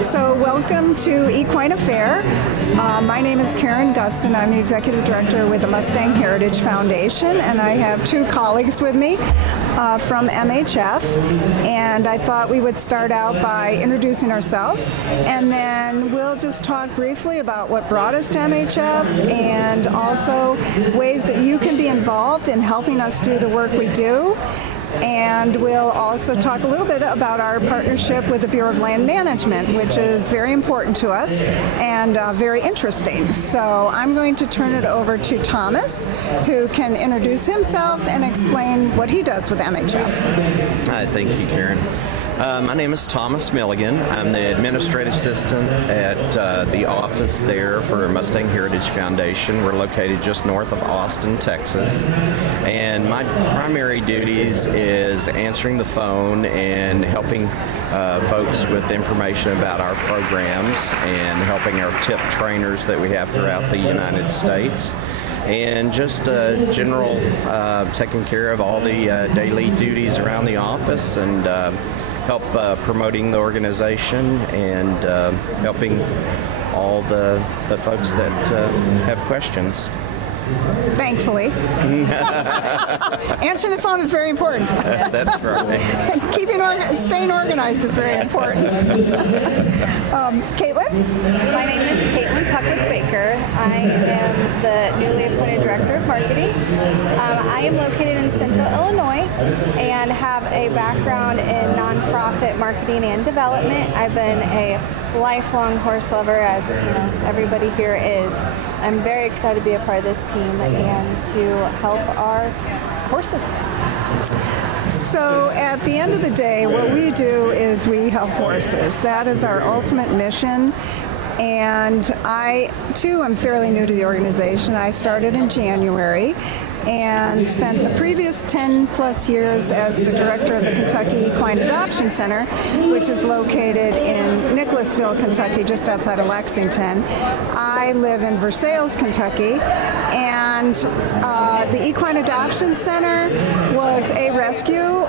So welcome to Equine Affaire. My name is Karen Gustin. I'm the Executive Director with the Mustang Heritage Foundation, and I have two colleagues with me from MHF. And I thought we would start out by introducing ourselves, and then we'll just talk briefly about what brought us to MHF and also ways that you can be involved in helping us do the work we do. And we'll also talk a little bit about our partnership with the Bureau of Land Management, which is very important to us and very interesting. So I'm going to turn it over to Thomas, who can introduce himself and explain what he does with MHF. Hi, thank you, Karen. My name is Thomas Millegan. I'm the administrative assistant at the office there for Mustang Heritage Foundation. We're located just north of Austin, Texas. And my primary duties is answering the phone and helping folks with information about our programs and helping our tip trainers that we have throughout the United States. And just general taking care of all the daily duties around the office and help promoting the organization and helping all the folks that have questions. Thankfully. Answering the phone is very important. That's right. Staying organized is very important. Katlyn? My name is Katlyn Puclik-Baker. I am the newly appointed Director of Marketing. I am located in Central Illinois and have a background in nonprofit marketing and development. I've been a lifelong horse lover, as everybody here is. I'm very excited to be a part of this team and to help our horses. So at the end of the day, what we do is we help horses. That is our ultimate mission. And I, too, am fairly new to the organization. I started in January and spent the previous 10 plus years as the director of the Kentucky Equine Adoption Center, which is located in Nicholasville, Kentucky, just outside of Lexington. I live in Versailles, Kentucky, and the Equine Adoption Center was a rescue.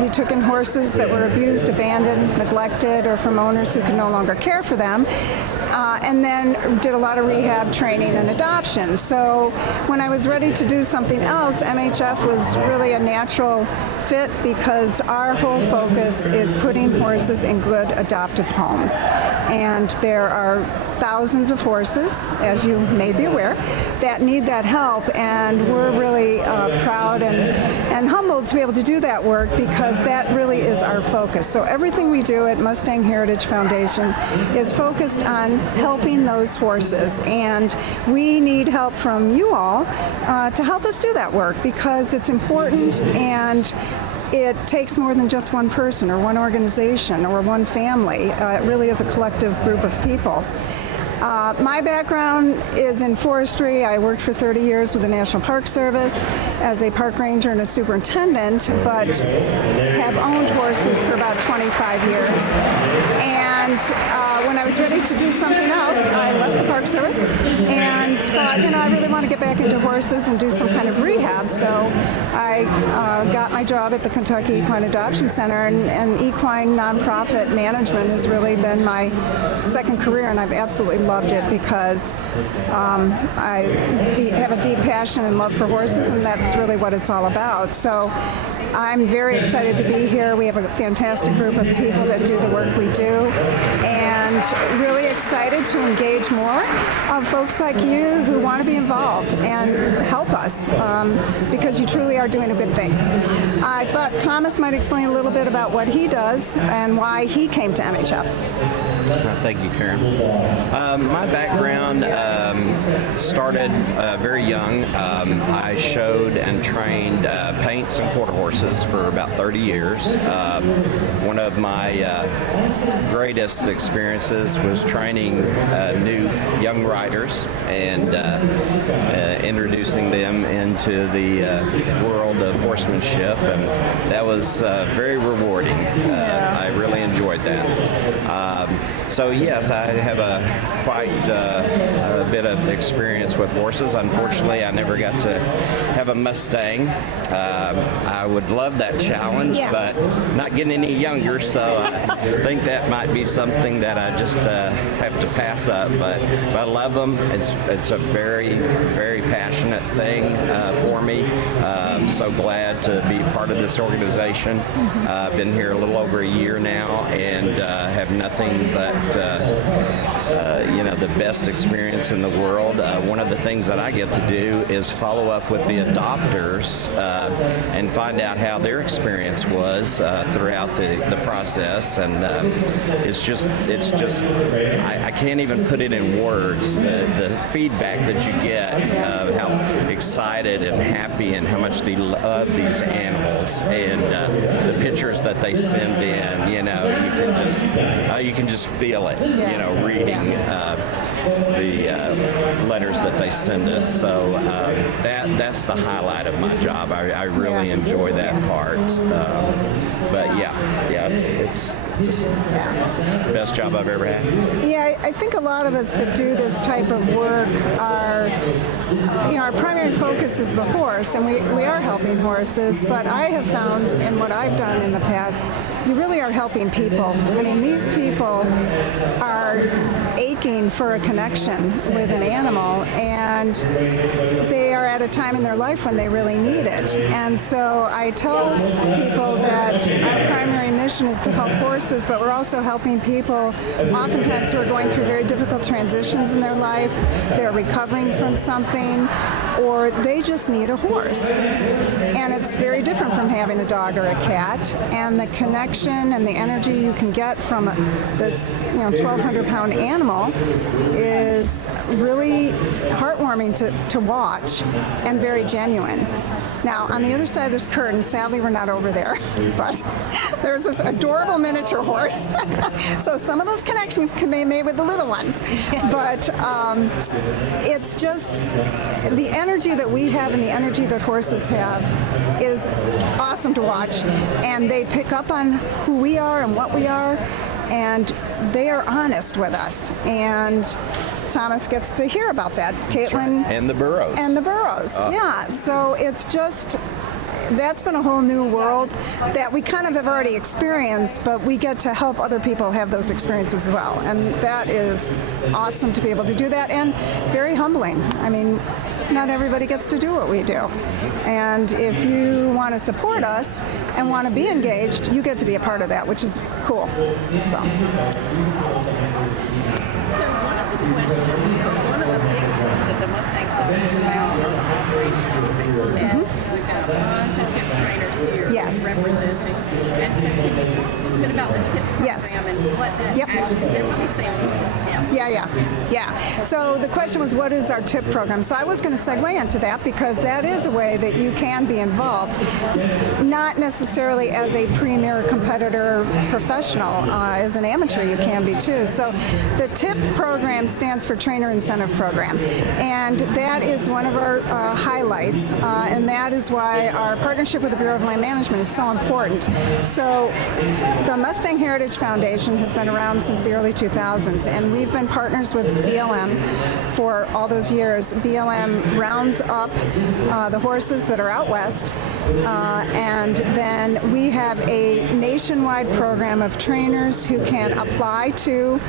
We took in horses that were abused, abandoned, neglected, or from owners who could no longer care for them. And then did a lot of rehab training and adoption. So when I was ready to do something else, MHF was really a natural fit because our whole focus is putting horses in good adoptive homes. And there are thousands of horses, as you may be aware, that need that help, and we're really proud and humbled to be able to do that work because that really is our focus. So everything we do at Mustang Heritage Foundation is focused on helping those horses, and we need help from you all to help us do that work because it's important and it takes more than just one person or one organization or one family. It really is a collective group of people. My background is in forestry. I worked for 30 years with the National Park Service as a park ranger and a superintendent, but have owned horses for about 25 years. And when I was ready to do something else, I left the Park Service and thought, I really want to get back into horses and do some kind of rehab. So I got my job at the Kentucky Equine Adoption Center, and equine nonprofit management has really been my second career, and I've absolutely loved it because I have a deep passion and love for horses, and that's really what it's all about. So I'm very excited to be here. We have a fantastic group of people that do the work we do, and really excited to engage more of folks like you who want to be involved and help us because you truly are doing a good thing. I thought Thomas might explain a little bit about what he does and why he came to MHF. Thank you, Karen. My background started very young. I showed and trained paints and quarter horses for about 30 years. One of my greatest experiences was training new young riders and introducing them into the world of horsemanship, and that was very rewarding. I really enjoyed that. So yes, I have quite a bit of experience with horses. Unfortunately, I never got to have a Mustang. I would love that challenge, but not getting any younger, so I think that might be something that I just have to pass up. But I love them. It's a very, very passionate thing for me. I'm so glad to be part of this organization. I've been here a little over a year now, and have nothing but the best experience in the world. One of the things that I get to do is follow up with the adopters and find out how their experience was throughout the process, and it's just I can't even put it in words. The feedback that you get, how excited and happy and how much they love these animals, and the pictures that they send in, you can just feel it, reading the letters that they send us. So that's the highlight of my job. I really enjoy that part. But it's just the best job I've ever had. Yeah, I think a lot of us that do this type of work are, our primary focus is the horse, and we are helping horses, but I have found in what I've done in the past, you really are helping people. I mean, these people are aching for a connection with an animal, and they are at a time in their life when they really need it. And so I tell people that our primary mission is to help horses, but we're also helping people oftentimes who are going through very difficult transitions in their life. They're recovering from something, or they just need a horse. And it's very different from having a dog or a cat. And the connection and the energy you can get from this 1,200-pound animal is really heartwarming to watch and very genuine. Now, on the other side of this curtain, sadly we're not over there, but there's this adorable miniature horse. So some of those connections can be made with the little ones. But it's just the energy that we have and the energy that horses have is awesome to watch. And they pick up on who we are and what we are, and they are honest with us. And Thomas gets to hear about that. Katlyn. And the burros. And the burros, yeah. So it's just, that's been a whole new world that we kind of have already experienced, but we get to help other people have those experiences as well. And that is awesome to be able to do that, and very humbling. I mean, not everybody gets to do what we do. And if you want to support us and want to be engaged, you get to be a part of that, which is cool. So one of the big things that the Mustang Summit is about is outreach to the people. And we've got a bunch of tip trainers here representing. And so can you talk a little bit about the tip program and what that actually, because everybody's saying it's tip. Yeah. So the question was, what is our tip program? So I was going to segue into that, because that is a way that you can be involved, not necessarily as a premier competitor professional. As an amateur, you can be too. So the TIP program stands for Trainer Incentive Program, and that is one of our highlights, and that is why our partnership with the Bureau of Land Management is so important. So the Mustang Heritage Foundation has been around since the early 2000s, and we've been partners with BLM for all those years. BLM rounds up the horses that are out west, and then we have a nationwide program of trainers who can apply to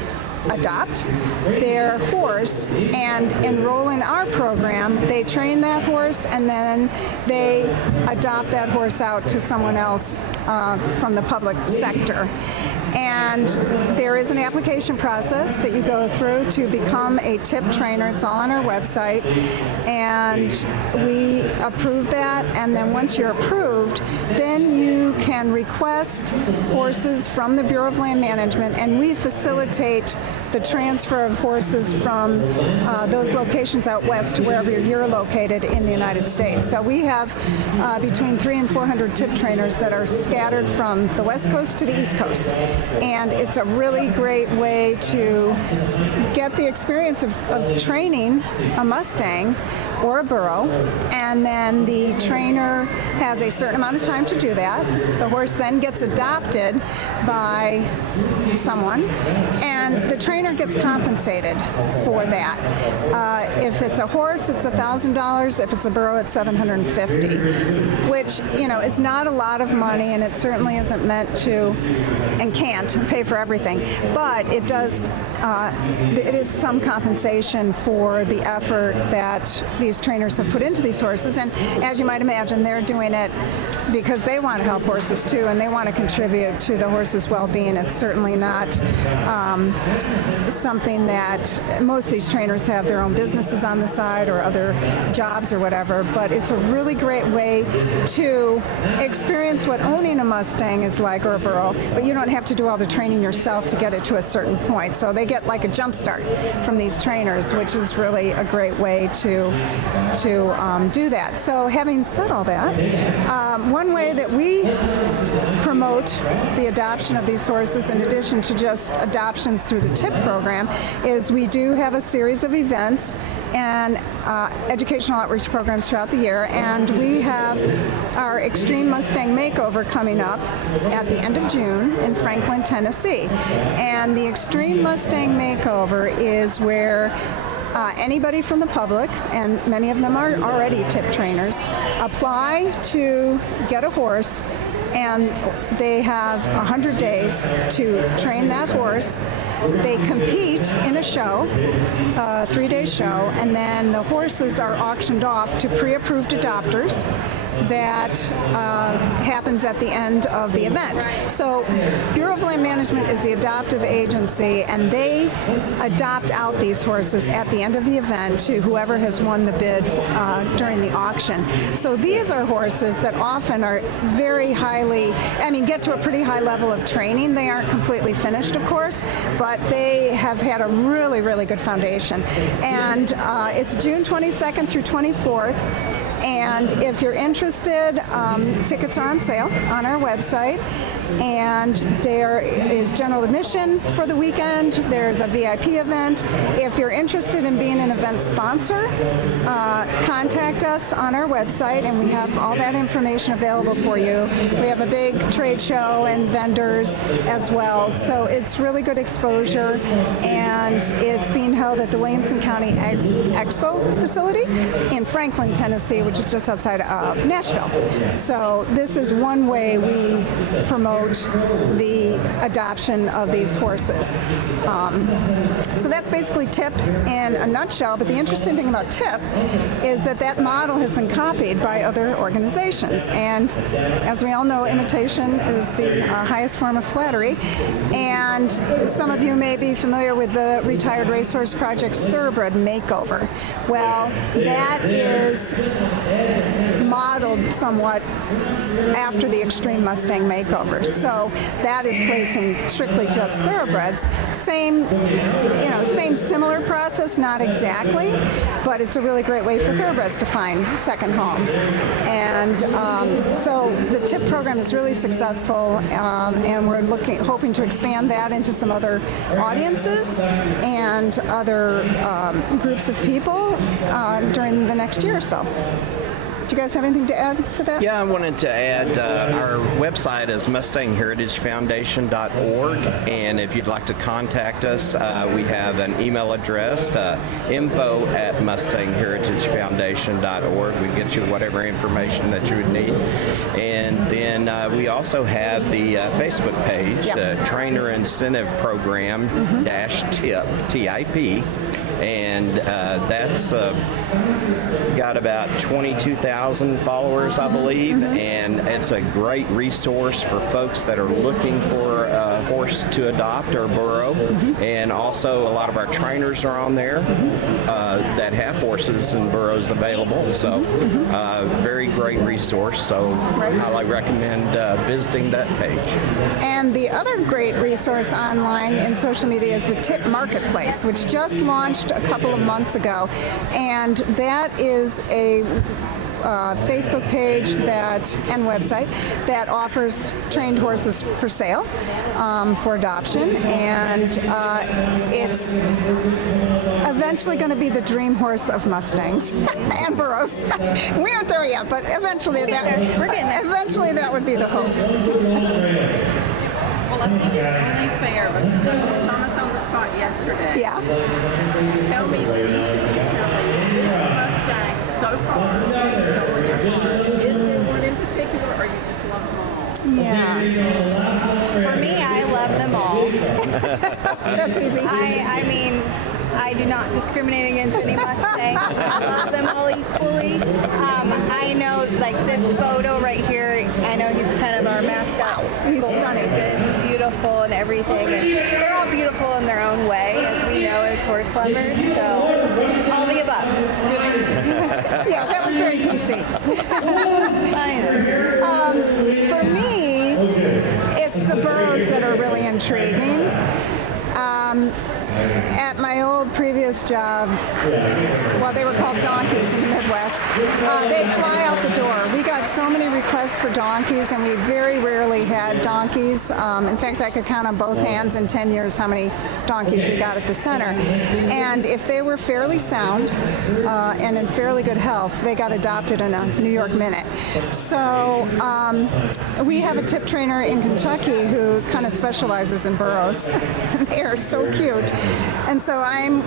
adopt their horse and enroll in our program. They train that horse, and then they adopt that horse out to someone else from the public sector. And there is an application process that you go through to become a TIP trainer. It's all on our website, and we approve that. And then once you're approved, then you can request horses from the Bureau of Land Management, and we facilitate the transfer of horses from those locations out west to wherever you're located in the United States. So we have between 300 and 400 TIP trainers that are scattered from the West Coast to the East Coast. And it's a really great way to get the experience of training a Mustang or a burro, and then the trainer has a certain amount of time to do that. The horse then gets adopted by someone, and and the trainer gets compensated for that. If it's a horse, it's $1,000. If it's a burro, it's $750, which is not a lot of money, and it certainly isn't meant to and can't pay for everything. But it does. It is some compensation for the effort that these trainers have put into these horses, and as you might imagine, they're doing it because they want to help horses too, and they want to contribute to the horse's well-being. It's certainly not something that most of these trainers have their own businesses on the side or other jobs or whatever, but it's a really great way to experience what owning a Mustang is like, or a burro, but you don't have to do all the training yourself to get it to a certain point. So they get like a jump start from these trainers, which is really a great way to do that. So having said all that, one way that we promote the adoption of these horses, in addition to just adoptions through the TIP program, is we do have a series of events and educational outreach programs throughout the year, and we have our Extreme Mustang Makeover coming up at the end of June in Franklin, Tennessee. And the Extreme Mustang Makeover is where anybody from the public, and many of them are already TIP trainers, apply to get a horse, and they have 100 days to train that horse. They compete in a show, a 3-day show, and then the horses are auctioned off to pre-approved adopters. That happens at the end of the event. So Bureau of Land Management is the adoptive agency, and they adopt out these horses at the end of the event to whoever has won the bid during the auction. So these are horses that often are very get to a pretty high level of training. They aren't completely finished, of course, but they have had a really, really good foundation. And it's June 22nd through 24th. And if you're interested, tickets are on sale on our website. And there is general admission for the weekend. There's a VIP event. If you're interested in being an event sponsor, contact us on our website, and we have all that information available for you. We have a big trade show and vendors as well. So it's really good exposure, and it's being held at the Williamson County Expo facility in Franklin, Tennessee, which is just outside of Nashville. So this is one way we promote the adoption of these horses. So that's basically TIP in a nutshell, but the interesting thing about TIP is that model has been copied by other organizations, and as we all know, imitation is the highest form of flattery, and some of you may be familiar with the Retired Racehorse Project's Thoroughbred Makeover. Well, that is modeled somewhat after the Extreme Mustang Makeover. So that is placing strictly just thoroughbreds. Same similar process, not exactly, but it's a really great way for thoroughbreds to find second homes. And so the TIP program is really successful, and we're hoping to expand that into some other audiences and other groups of people during the next year or so. Do you guys have anything to add to that? Yeah, I wanted to add our website is MustangHeritageFoundation.org, and if you'd like to contact us, we have an email address, info@MustangHeritageFoundation.org. We can get you whatever information that you would need. And then we also have the Facebook page, Trainer Incentive Program -TIP, TIP. And that's got about 22,000 followers, I believe, and it's a great resource for folks that are looking for a horse to adopt or burro. And also a lot of our trainers are on there that have horses and burros available. So very great resource. So I recommend visiting that page. And the other great resource online in social media is the TIP Marketplace, which just launched a couple of months ago, and that is a Facebook page and website that offers trained horses for sale for adoption, and it's eventually going to be the dream horse of Mustangs and burros. We aren't there yet, but eventually that would be the hope. Well, I think it's only fair, because I put Thomas on the spot yesterday. Yeah. Tell me, when each of you tell me, which Mustang so far has stolen your heart. Is there one in particular, or you just love them all? Yeah. For me, I love them all. That's easy. I mean, I do not discriminate against any Mustang. I love them all equally. I know, like this photo right here, I know he's kind of our mascot. He's stunning. Gorgeous, beautiful, and everything. And they're all beautiful in their own way, as we know as horse lovers. So, all the above. Good answer. Yeah, that was very PC. For me, it's the burros that are really intriguing. At my old previous job, well, they were called donkeys in the Midwest. They fly out the door. We got so many requests for donkeys, and we very rarely had donkeys. In fact, I could count on both hands in 10 years how many donkeys we got at the center. And if they were fairly sound and in fairly good health, they got adopted in a New York minute. So we have a tip trainer in Kentucky who kind of specializes in burros. They are so cute. And so I'm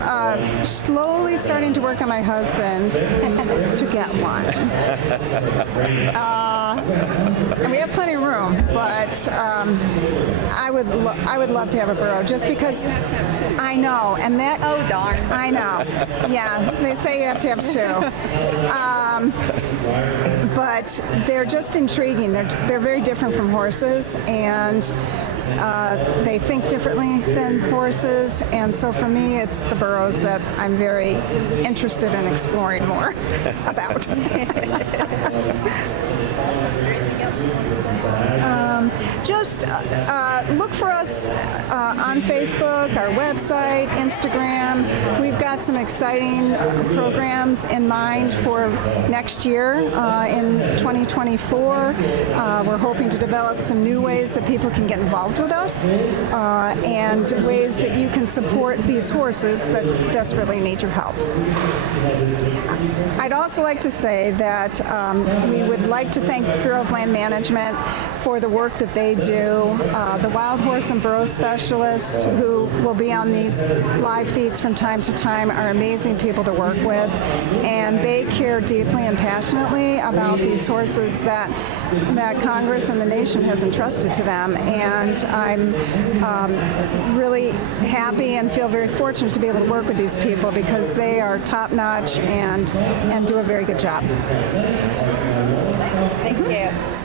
slowly starting to work on my husband to get one. And we have plenty of room, but I would love to have a burro just because I know. And that, Oh, darn. I know. Yeah, they say you have to have two. But they're just intriguing. They're very different from horses, and they think differently than horses. And so for me, it's the burros that I'm very interested in exploring more about. Just look for us on Facebook, our website, Instagram. We've got some exciting programs in mind for next year in 2024. We're hoping to develop some new ways that people can get involved with us and ways that you can support these horses that desperately need your help. I'd also like to say that we would like to thank Bureau of Land Management for the work that they do. The wild horse and burro specialists who will be on these live feeds from time to time are amazing people to work with, and they care deeply and passionately about these horses that Congress and the nation has entrusted to them. And I'm really happy and feel very fortunate to be able to work with these people because they are top-notch and do a very good job. Thank you.